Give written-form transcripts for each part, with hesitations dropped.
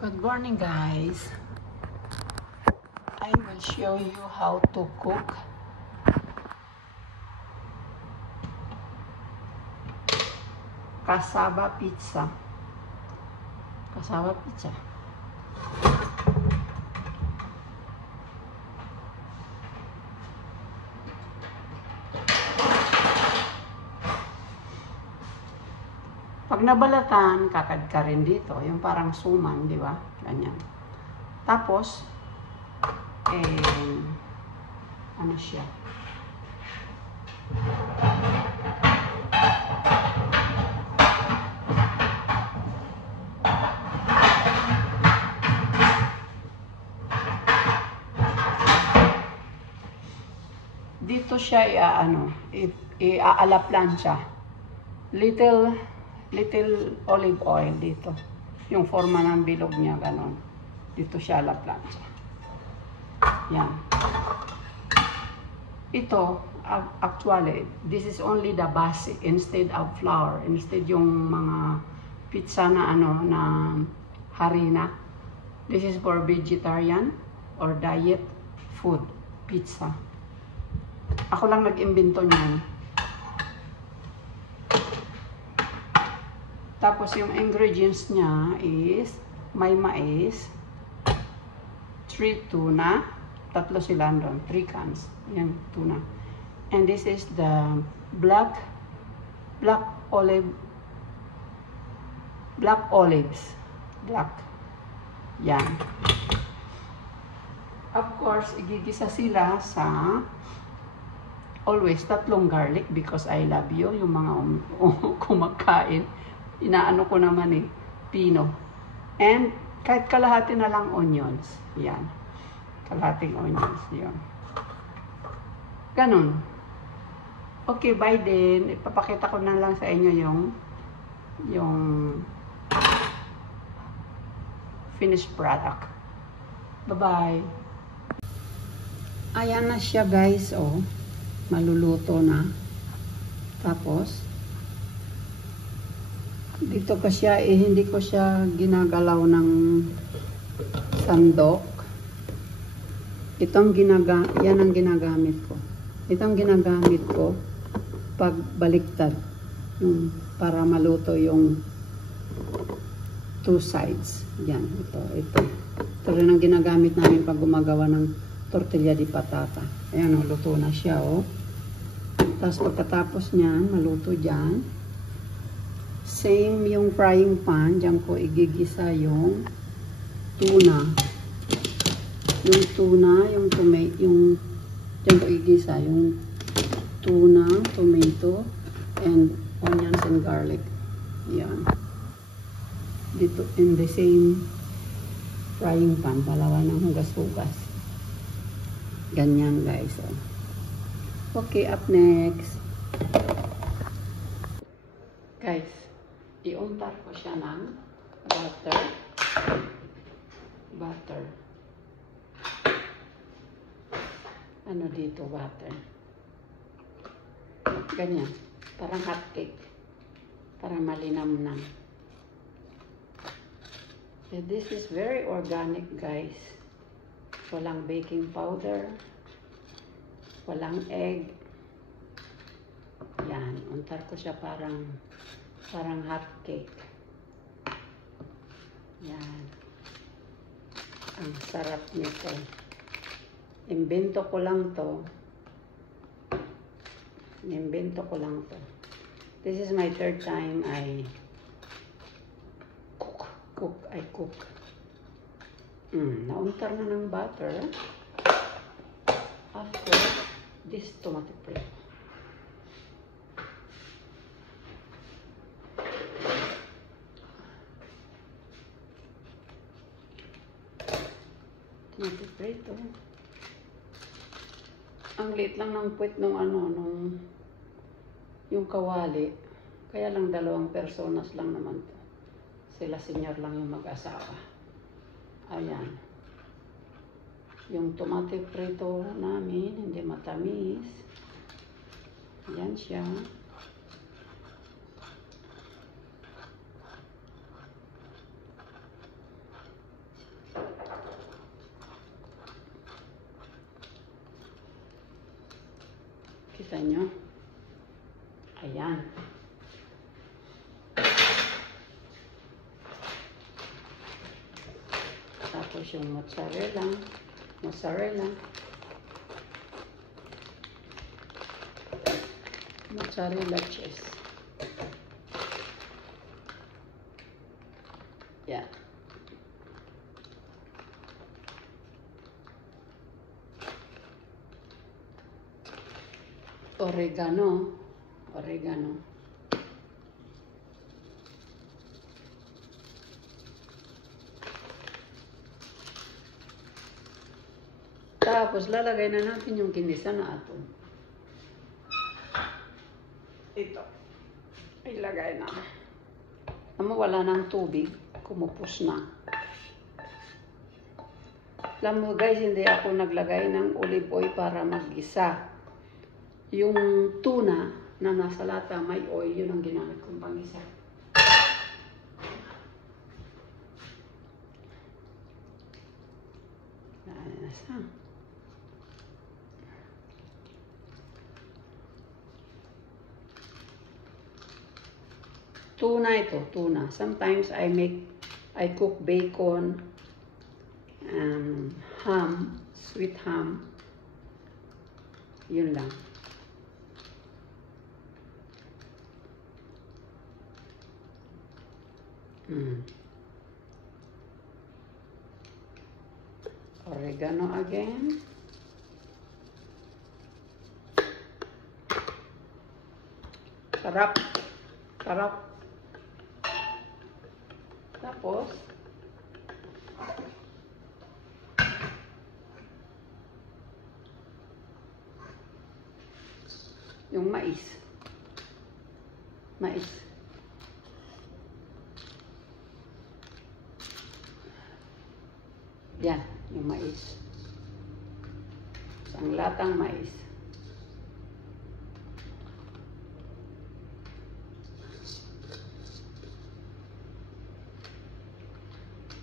Good morning, guys. I will show you how to cook cassava pizza. Cassava pizza. Pag nabalatan, kakad ka rin dito. Yung parang suman, di ba? Ganyan. Tapos, ano siya? Dito siya iaala plancha. Little olive oil dito. Yung forma ng bilog niya, ganon. Dito siya ala plancha. Yan. Ito, actually, this is only the basic instead of flour. Instead yung mga pizza na na harina. This is for vegetarian or diet food pizza. Ako lang nag-imbento niyan. Tapos yung ingredients niya is may mais, 3 tuna, 3 sila doon, 3 cans. Yan, tuna. And this is the black olives. Black. Yan. Of course, igigisa sila sa always 3 garlic because I love you. Yung mga kumakain, inaano ko naman pino. And kahit kalahati na lang onions. Yan. Kalahating onions. Yan. Ganun. Okay, by then, ipapakita ko na lang sa inyo yung finished product. Bye-bye. Ayan na siya, guys. Oh, maluluto na. Tapos, dito ko siya, hindi ko siya ginagalaw ng sandok. Yan ang ginagamit ko. Itong ginagamit ko pag baliktad. Para maluto yung 2 sides. Yan, ito. Ito rin ang ginagamit namin pag gumagawa ng tortilla di patata. Ayan, luto na siya, oh. Tapos pagkatapos niyan, maluto dyan. Same yung frying pan, diyan ko igigisa yung tuna. Yung tuna, yung tomato, diyan ko igisa yung tuna, tomato, and onions and garlic. Yan. Dito in the same frying pan, palawan ng hugas-hugas. Ganyan, guys. Oh. Okay, up next. Guys, iuntar ko siya ng butter. Ano dito, butter. Ganyan. Parang hot cake. Parang malinamnam. And this is very organic, guys. Walang baking powder. Walang egg. Yan. Untar ko siya parang hot cake. Yan. Ang sarap nito. Imbento ko lang to. This is my 3rd time I cook. Nauntar na ng butter. After this tomato paste. Tomato prito. Ang liit lang ng puwet nung yung kawali. Kaya lang 2 personas lang naman to. Sila senior lang yung mag-asawa. Ayan. Yung tomato prito namin, hindi matamis. Ayan siya. Kita nyo? Ayan. Tapos yung mozzarella. Mozzarella cheese. Yeah. Oregano. Tapos lalagay na natin yung kinisa na ato. Ito. Ilagay na. Wala ng tubig. Kumupos na. Alam mo guys, hindi ako naglagay ng olive oil para maggisa. Yung tuna na nasa lata, may oil, yun ang ginamit kong panggisa. Nasa. Tuna ito, tuna. Sometimes I cook bacon, ham, sweet ham. Yun lang. Oregano again. Sarap. Sarap. Tapos, yung mais. Mais. Yan, yung mais. Isang latang mais.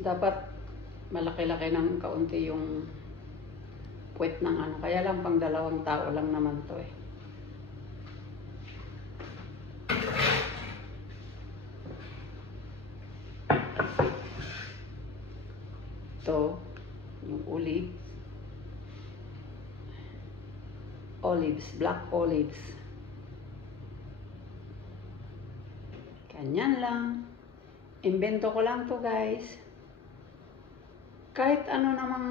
Dapat malaki-laki ng kaunti yung puwet ng ano. Kaya lang pang 2 tao lang naman to eh. Ito, yung olives, black olives. Ganyan lang. Invento ko lang to guys. Kahit ano namang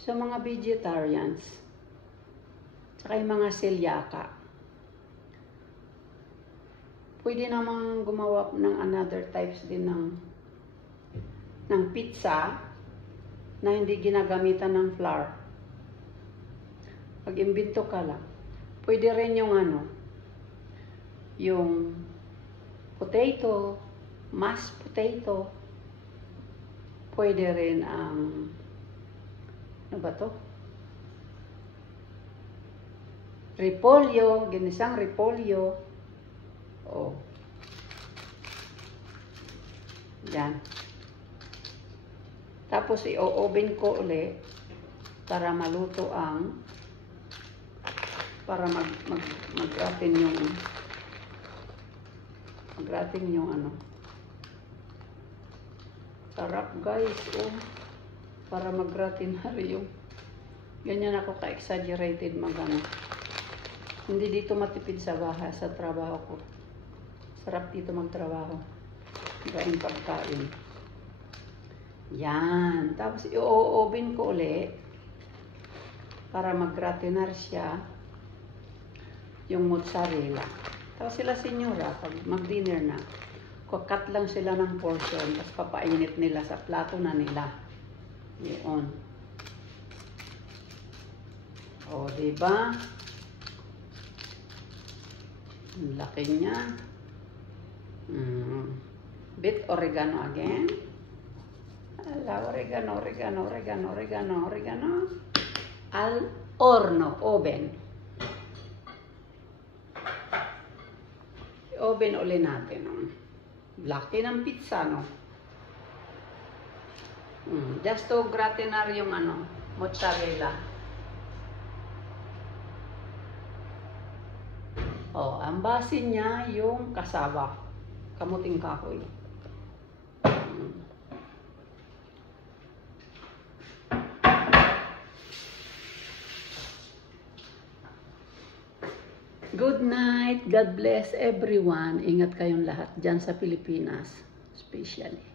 sa mga vegetarians, saka yung mga selyaka, pwede namang gumawa ng another types din ng pizza na hindi ginagamitan ng flour. Pag-imbento ka lang. Pwede rin yung yung potato, mashed potato. Pwede rin ang, ano ba to? Repolyo, ginisang repolyo. Oh. Yan. Tapos i-oven ko ulit para maluto para mag-gratin yung ano. Sarap guys, oh. Para mag-gratin na yung. Ganyan ako ka-exaggerated magano. Hindi dito matipid sa bahay, sa trabaho ko. Sarap dito magtrabaho. Galing pagkain. Yan. Tapos i-oven ko ulit para mag-gratinar siya yung mozzarella. Tapos sila senyora, pag mag-dinner na, kukat lang sila ng portion, tapos papainit nila sa plato na nila. Yun. O, diba? Ang laki niya. Bit oregano again. Oregano. Al horno, oven. I-oven ulit natin. Laki ng pizza, no? Just to gratinar yung mozzarella. Oh, ang base niya yung kasaba, kamuting kahoy. Good night. God bless everyone. Ingat kayong lahat dyan sa Pilipinas, especially.